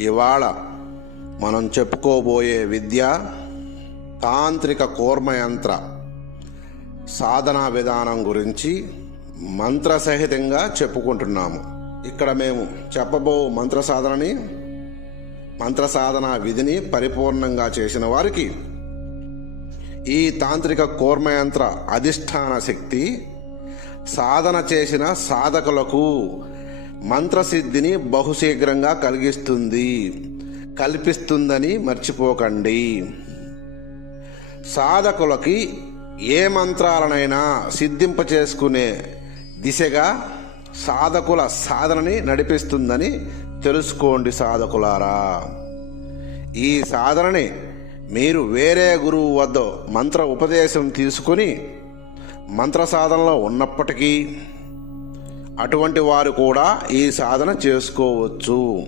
ఇవాళ మనం చెప్పుకోబోయే విద్య తాంత్రిక కూర్మయంత్ర సాధనా విధానం గురించి మంత్రసహితంగా చెప్పుకుంటున్నాము. ఇక్కడ మేము చెప్పబో మంత్ర సాధన విధిని పరిపూర్ణంగా చేసిన వారికి ఈ తాంత్రిక కూర్మయంత్ర అధిష్టాన శక్తి సాధన చేసిన సాధకులకు మంత్రసిద్ధిని బహుశీఘ్రంగా కల్పిస్తుందని మర్చిపోకండి. సాధకులకి ఏ మంత్రాలనైనా సిద్ధింపచేసుకునే దిశగా సాధకుల సాధనని నడిపిస్తుందని తెలుసుకోండి సాధకులారా. ఈ సాధనని మీరు వేరే గురువు వద్ద మంత్ర ఉపదేశం తీసుకుని మంత్ర సాధనలో ఉన్నప్పటికీ అటువంటి వారు కూడా ఈ సాధన చేసుకోవచ్చు.